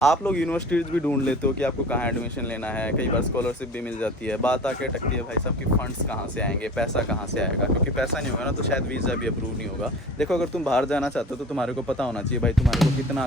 आप लोग यूनिवर्सिटीज़ भी ढूंढ लेते हो कि आपको कहाँ एडमिशन लेना है, कई बार स्कॉलरशिप भी मिल जाती है। बात आके अटकती है भाई साहब कि फ़ंड्स कहाँ से आएंगे, पैसा कहाँ से आएगा, क्योंकि पैसा नहीं होगा ना तो शायद वीज़ा भी अप्रूव नहीं होगा। देखो, अगर तुम बाहर जाना चाहते हो तो तुम्हारे को पता होना चाहिए भाई तुम्हारे को कितना।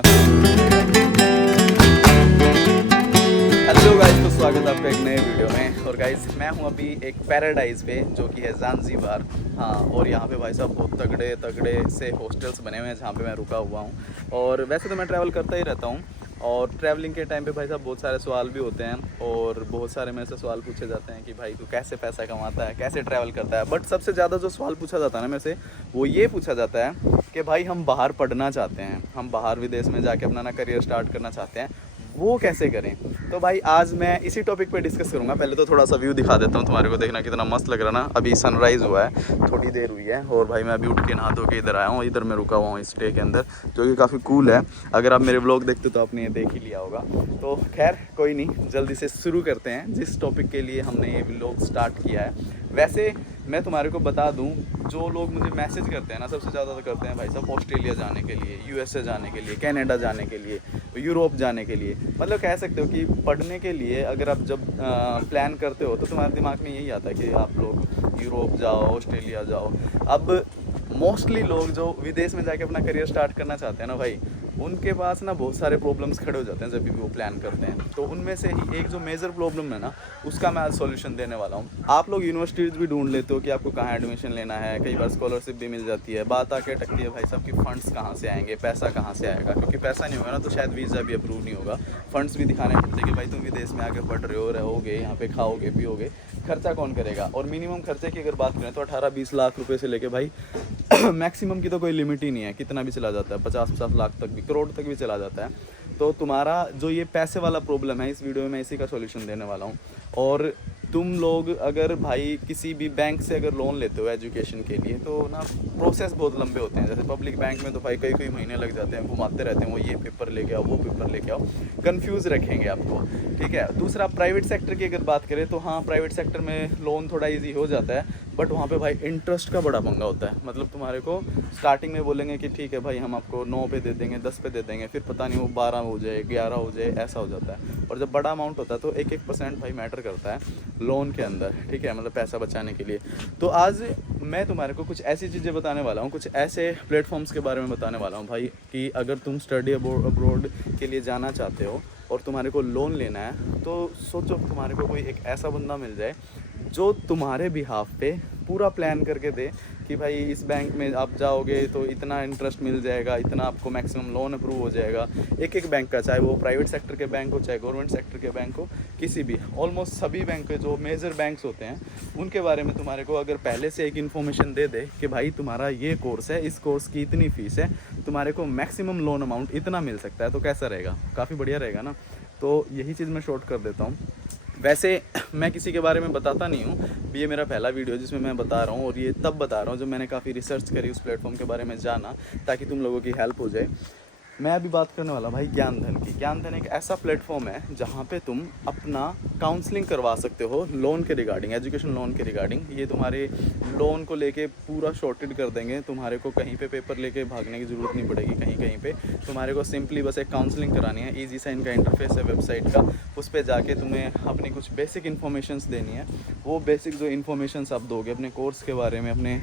हेलो गाइस, तो स्वागत है आपका एक नए वीडियो में। और गाइस, मैं हूं अभी एक पैराडाइज़ पे जो कि है ज़ांज़ीबार। हाँ, और यहाँ पे भाई साहब बहुत तगड़े तगड़े से हॉस्टल्स बने हुए हैं जहाँ पे मैं रुका हुआ हूँ। और वैसे तो मैं ट्रैवल करता ही रहता हूँ, और ट्रैवलिंग के टाइम पे भाई साहब बहुत सारे सवाल भी होते हैं, और बहुत सारे मेरे से सवाल पूछे जाते हैं कि भाई तू कैसे पैसा कमाता है, कैसे ट्रैवल करता है। बट सबसे ज़्यादा जो सवाल पूछा जाता है ना मेरे से, वो ये पूछा जाता है कि भाई हम बाहर पढ़ना चाहते हैं, हम बाहर विदेश में जाके अपना करियर स्टार्ट करना चाहते हैं, वो कैसे करें। तो भाई आज मैं इसी टॉपिक पे डिस्कस करूंगा। पहले तो थोड़ा सा व्यू दिखा देता हूँ तुम्हारे को, देखना कितना मस्त लग रहा ना। अभी सनराइज़ हुआ है, थोड़ी देर हुई है, और भाई मैं अभी उठ के नहा धो के इधर आया हूँ। इधर मैं रुका हुआ हूँ स्टे के अंदर, जो कि काफ़ी कूल है। अगर आप मेरे व्लॉग देखते तो आपने ये देख ही लिया होगा। तो खैर कोई नहीं, जल्दी से शुरू करते हैं जिस टॉपिक के लिए हमने ये व्लॉग स्टार्ट किया है। वैसे मैं तुम्हारे को बता दूं, जो लोग मुझे मैसेज करते हैं ना, सबसे ज़्यादा तो करते हैं भाई साहब ऑस्ट्रेलिया जाने के लिए, यूएसए जाने के लिए, कनाडा जाने के लिए, यूरोप जाने के लिए। मतलब कह सकते हो कि पढ़ने के लिए अगर आप जब प्लान करते हो तो तुम्हारे दिमाग में यही आता है कि आप लोग यूरोप जाओ, ऑस्ट्रेलिया जाओ। अब मोस्टली लोग जो विदेश में जाके अपना करियर स्टार्ट करना चाहते हैं ना भाई, उनके पास ना बहुत सारे प्रॉब्लम्स खड़े हो जाते हैं जब भी वो प्लान करते हैं। तो उनमें से ही एक जो मेजर प्रॉब्लम है ना, उसका मैं आज सॉल्यूशन देने वाला हूँ। आप लोग यूनिवर्सिटीज़ भी ढूंढ लेते हो कि आपको कहाँ एडमिशन लेना है, कई बार स्कॉलरशिप भी मिल जाती है। बात आके अटकती है भाई साहब कि फ़ंड्स कहाँ से आएंगे, पैसा कहाँ से आएगा, क्योंकि पैसा नहीं होगा ना तो शायद वीज़ा भी अप्रूव नहीं होगा। फ़ंड्स भी दिखाने पड़ते कि भाई तुम विदेश में आके पढ़ रहे हो, रहोगे, यहाँ पे खाओगे पियोगे, खर्चा कौन करेगा। और मिनिमम खर्चे की अगर बात करें तो 18-20 लाख रुपए से लेके भाई मैक्सिमम की तो कोई लिमिट ही नहीं है, कितना भी चला जाता है, 50-50 लाख तक भी, करोड़ तक भी चला जाता है। तो तुम्हारा जो ये पैसे वाला प्रॉब्लम है, इस वीडियो में मैं इसी का सॉल्यूशन देने वाला हूँ। और तुम लोग अगर भाई किसी भी बैंक से अगर लोन लेते हो एजुकेशन के लिए, तो ना प्रोसेस बहुत लंबे होते हैं। जैसे पब्लिक बैंक में तो भाई कई कई महीने लग जाते हैं, घुमाते रहते हैं, वो ये पेपर लेके आओ, वो पेपर लेके आओ, कंफ्यूज रखेंगे आपको। ठीक है। दूसरा, प्राइवेट सेक्टर की अगर बात करें तो हाँ, प्राइवेट सेक्टर में लोन थोड़ा ईजी हो जाता है, बट वहाँ पे भाई इंटरेस्ट का बड़ा पंगा होता है। मतलब तुम्हारे को स्टार्टिंग में बोलेंगे कि ठीक है भाई हम आपको 9 पे दे देंगे, 10 पे दे देंगे, फिर पता नहीं वो 12 हो जाए, 11 हो जाए, ऐसा हो जाता है। और जब बड़ा अमाउंट होता है तो 1-1% भाई मैटर करता है लोन के अंदर। ठीक है, मतलब पैसा बचाने के लिए। तो आज मैं तुम्हारे को कुछ ऐसी चीज़ें बताने वाला हूँ, कुछ ऐसे प्लेटफॉर्म्स के बारे में बताने वाला हूँ भाई, कि अगर तुम स्टडी अब्रॉड के लिए जाना चाहते हो और तुम्हारे को लोन लेना है, तो सोचो तुम्हारे को कोई एक ऐसा बंदा मिल जाए जो तुम्हारे बिहाफ पे पूरा प्लान करके दे कि भाई इस बैंक में आप जाओगे तो इतना इंटरेस्ट मिल जाएगा, इतना आपको मैक्सिमम लोन अप्रूव हो जाएगा। एक एक बैंक का, चाहे वो प्राइवेट सेक्टर के बैंक हो, चाहे गवर्नमेंट सेक्टर के बैंक हो, किसी भी, ऑलमोस्ट सभी बैंक के जो मेजर बैंक्स होते हैं उनके बारे में तुम्हारे को अगर पहले से एक इन्फॉर्मेशन दे दे कि भाई तुम्हारा ये कोर्स है, इस कोर्स की इतनी फ़ीस है, तुम्हारे को मैक्सिमम लोन अमाउंट इतना मिल सकता है, तो कैसा रहेगा? काफ़ी बढ़िया रहेगा ना। तो यही चीज़ मैं शॉर्ट कर देता हूँ। वैसे मैं किसी के बारे में बताता नहीं हूँ, ये मेरा पहला वीडियो जिसमें मैं बता रहा हूँ, और ये तब बता रहा हूँ जब मैंने काफ़ी रिसर्च करी, उस प्लेटफॉर्म के बारे में जाना, ताकि तुम लोगों की हेल्प हो जाए। मैं अभी बात करने वाला भाई ज्ञानधन की। ज्ञानधन एक ऐसा प्लेटफॉर्म है जहाँ पे तुम अपना काउंसलिंग करवा सकते हो लोन के रिगार्डिंग, एजुकेशन लोन के रिगार्डिंग। ये तुम्हारे लोन को लेके पूरा सॉर्टेड कर देंगे, तुम्हारे को कहीं पे पेपर लेके भागने की ज़रूरत नहीं पड़ेगी। कहीं कहीं पे तुम्हारे को सिंपली बस एक काउंसलिंग करानी है। ईजी सा इनका इंटरफेस है वेबसाइट का, उस पर जाके तुम्हें अपनी कुछ बेसिक इन्फॉर्मेशंस देनी है। वो बेसिक जो इन्फॉर्मेशंस आप दोगे अपने कोर्स के बारे में, अपने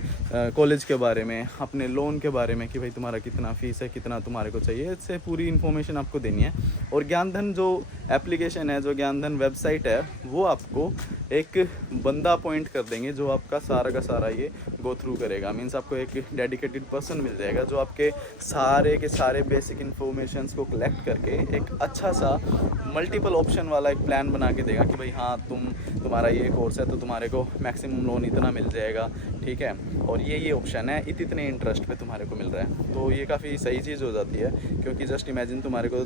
कॉलेज के बारे में, अपने लोन के बारे में, कि भाई तुम्हारा कितना फ़ीस है, कितना तुम्हारे को चाहिए, इससे पूरी इन्फॉर्मेशन आपको देनी है। और ज्ञानधन जो एप्लीकेशन है, जो ज्ञानधन वेबसाइट है, वो आपको एक बंदा अपॉइंट कर देंगे जो आपका सारा का सारा ये गो थ्रू करेगा। मीन्स आपको एक डेडिकेटेड पर्सन मिल जाएगा जो आपके सारे के सारे बेसिक इन्फॉर्मेशंस को कलेक्ट करके एक अच्छा सा मल्टीपल ऑप्शन वाला एक प्लान बना के देगा कि भाई हाँ, तुम्हारा ये कोर्स है तो तुम्हारे को मैक्सिमम लोन इतना मिल जाएगा। ठीक है, और ये ऑप्शन है, इतने इंटरेस्ट पे तुम्हारे को मिल रहा है। तो ये काफ़ी सही चीज़ हो जाती है, क्योंकि जस्ट इमेजिन तुम्हारे को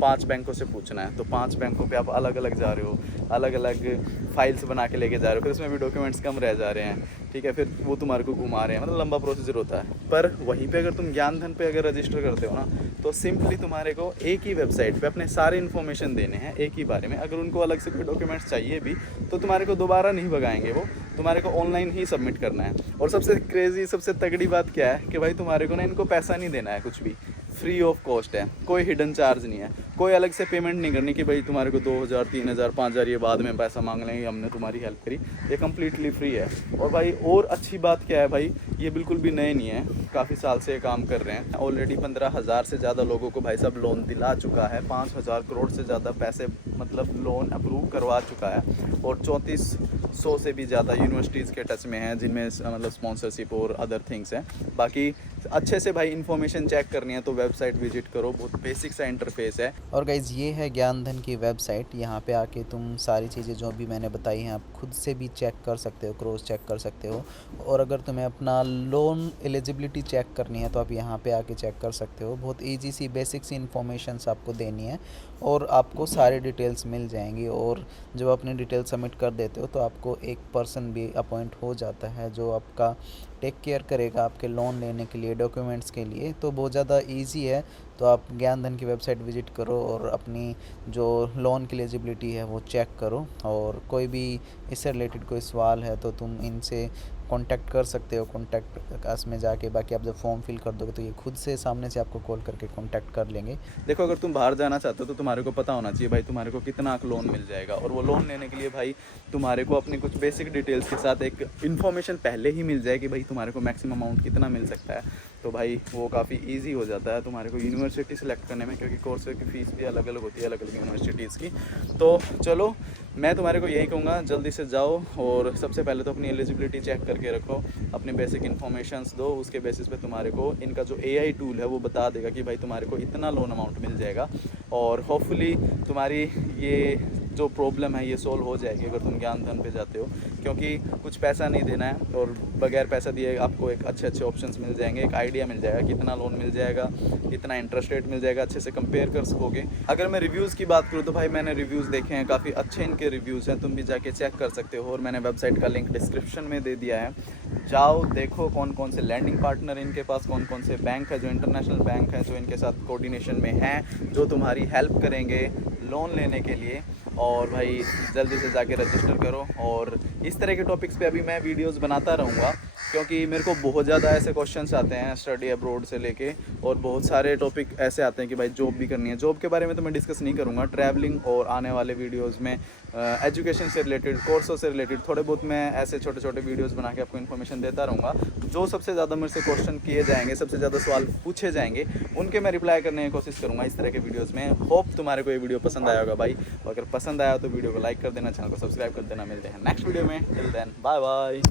5 बैंकों से पूछना है, तो 5 बैंकों पे आप अलग अलग जा रहे हो, अलग अलग फाइल्स बना के लेके जा रहे हो, फिर उसमें भी डॉक्यूमेंट्स कम रह जा रहे हैं। ठीक है, फिर वो तुम्हारे को घुमा रहे हैं, मतलब लंबा प्रोसीजर होता है। पर वहीं पे अगर तुम ज्ञानधन पे अगर रजिस्टर करते हो ना, तो सिंपली तुम्हारे को एक ही वेबसाइट पे अपने सारे इन्फॉर्मेशन देने हैं एक ही बारे में। अगर उनको अलग से कोई डॉक्यूमेंट्स चाहिए भी तो तुम्हारे को दोबारा नहीं भगाएंगे, वो तुम्हारे को ऑनलाइन ही सबमिट करना है। और सबसे क्रेजी, सबसे तगड़ी बात क्या है कि भाई तुम्हारे को ना इनको पैसा नहीं देना है कुछ भी, फ्री ऑफ कॉस्ट है, कोई हिडन चार्ज नहीं है, कोई अलग से पेमेंट नहीं करनी कि भाई तुम्हारे को 2000 3000 5000 ये बाद में पैसा मांग लेंगे, हमने तुम्हारी हेल्प करी। ये कम्प्लीटली फ्री है। और भाई और अच्छी बात क्या है भाई, ये बिल्कुल भी नए नहीं है, काफ़ी साल से काम कर रहे हैं। ऑलरेडी 15,000 से ज़्यादा लोगों को भाई साहब लोन दिला चुका है, 5,000 करोड़ से ज़्यादा पैसे मतलब लोन अप्रूव करवा चुका है, और 3400 से भी ज़्यादा यूनिवर्सिटीज़ के टच में हैं जिनमें मतलब स्पॉन्सरशिप और अदर थिंग्स हैं। बाकी अच्छे से भाई इन्फॉर्मेशन चेक करनी है तो वेबसाइट विजिट करो, बहुत बेसिक सा इंटरफेस है। और गाइज़ ये है ज्ञानधन की वेबसाइट। यहाँ पे आके तुम सारी चीज़ें जो भी मैंने बताई हैं आप खुद से भी चेक कर सकते हो, क्रॉस चेक कर सकते हो। और अगर तुम्हें अपना लोन एलिजिबिलिटी चेक करनी है तो आप यहाँ पे आके चेक कर सकते हो। बहुत ईजी सी बेसिक सी इन्फॉर्मेशंस आपको देनी है और आपको सारी डिटेल्स मिल जाएंगी। और जब अपनी डिटेल सबमिट कर देते हो तो आपको एक पर्सन भी अपॉइंट हो जाता है जो आपका टेक केयर करेगा आपके लोन लेने के लिए, डॉक्यूमेंट्स के लिए। तो बहुत ज़्यादा इजी है। तो आप ज्ञानधन की वेबसाइट विजिट करो और अपनी जो लोन की एलिजिबिलिटी है वो चेक करो। और कोई भी इससे रिलेटेड कोई सवाल है तो तुम इनसे कांटेक्ट कर सकते हो, कांटेक्ट अस में जाके। बाकी आप जब फॉर्म फिल कर दोगे तो ये खुद से सामने से आपको कॉल करके कांटेक्ट कर लेंगे। देखो अगर तुम बाहर जाना चाहते हो तो तुम्हारे को पता होना चाहिए भाई तुम्हारे को कितना लोन मिल जाएगा, और वो लोन लेने के लिए भाई तुम्हारे को अपनी कुछ बेसिक डिटेल्स के साथ एक इन्फॉर्मेशन पहले ही मिल जाए कि भाई तुम्हारे को मैक्सिमम अमाउंट कितना मिल सकता है। तो भाई वो काफ़ी ईजी हो जाता है तुम्हारे को यूनिवर्सिटी सेलेक्ट करने में, क्योंकि कोर्स की फ़ीस भी अलग अलग होती है अलग अलग यूनिवर्सिटीज़ की। तो चलो मैं तुम्हारे को यही कहूँगा, जल्दी से जाओ और सबसे पहले तो अपनी एलिजिबिलिटी चेक करके रखो, अपने बेसिक इन्फॉर्मेशंस दो, उसके बेसिस पे तुम्हारे को इनका जो AI टूल है वो बता देगा कि भाई तुम्हारे को इतना लोन अमाउंट मिल जाएगा। और होपफुली तुम्हारी ये जो प्रॉब्लम है ये सॉल्व हो जाएगी अगर तुम ज्ञानधन पे जाते हो, क्योंकि कुछ पैसा नहीं देना है और बगैर पैसा दिए आपको एक अच्छे अच्छे ऑप्शंस मिल जाएंगे, एक आइडिया मिल जाएगा कितना लोन मिल जाएगा, कितना इंटरेस्ट रेट मिल जाएगा, अच्छे से कंपेयर कर सकोगे। अगर मैं रिव्यूज़ की बात करूँ तो भाई मैंने रिव्यूज़ देखे हैं, काफ़ी अच्छे इनके रिव्यूज़ हैं, तुम भी जाके चेक कर सकते हो। और मैंने वेबसाइट का लिंक डिस्क्रिप्शन में दे दिया है, जाओ देखो कौन कौन से लैंडिंग पार्टनर इनके पास, कौन कौन से बैंक है जो इंटरनेशनल बैंक है जो इनके साथ कोऑर्डिनेशन में हैं, जो तुम्हारी हेल्प करेंगे लोन लेने के लिए। और भाई जल्दी से जाके रजिस्टर करो। और इस तरह के टॉपिक्स पे अभी मैं वीडियोस बनाता रहूँगा, क्योंकि मेरे को बहुत ज़्यादा ऐसे क्वेश्चंस आते हैं स्टडी अब्रॉड से लेके, और बहुत सारे टॉपिक ऐसे आते हैं कि भाई जॉब भी करनी है। जॉब के बारे में तो मैं डिस्कस नहीं करूँगा, ट्रैवलिंग और आने वाले वीडियोज़ में एजुकेशन से रिलेटेड, कोर्सों से रिलेटेड थोड़े बहुत मैं ऐसे छोटे छोटे वीडियोज़ बना के आपको इन्फॉर्मेशन देता रहूँगा। जो सबसे ज़्यादा मेरे से क्वेश्चन किए जाएंगे, सबसे ज़्यादा सवाल पूछे जाएंगे, उनके मैं रिप्लाई करने की कोशिश करूँगा इस तरह के वीडियोज़ में। होप तुम्हारे को ये वीडियो पसंद आया होगा भाई, और अगर पसंद आया तो वीडियो को लाइक कर देना, चैनल को सब्सक्राइब कर देना। मिलते हैं नेक्स्ट वीडियो में, टिल देन बाय बाय।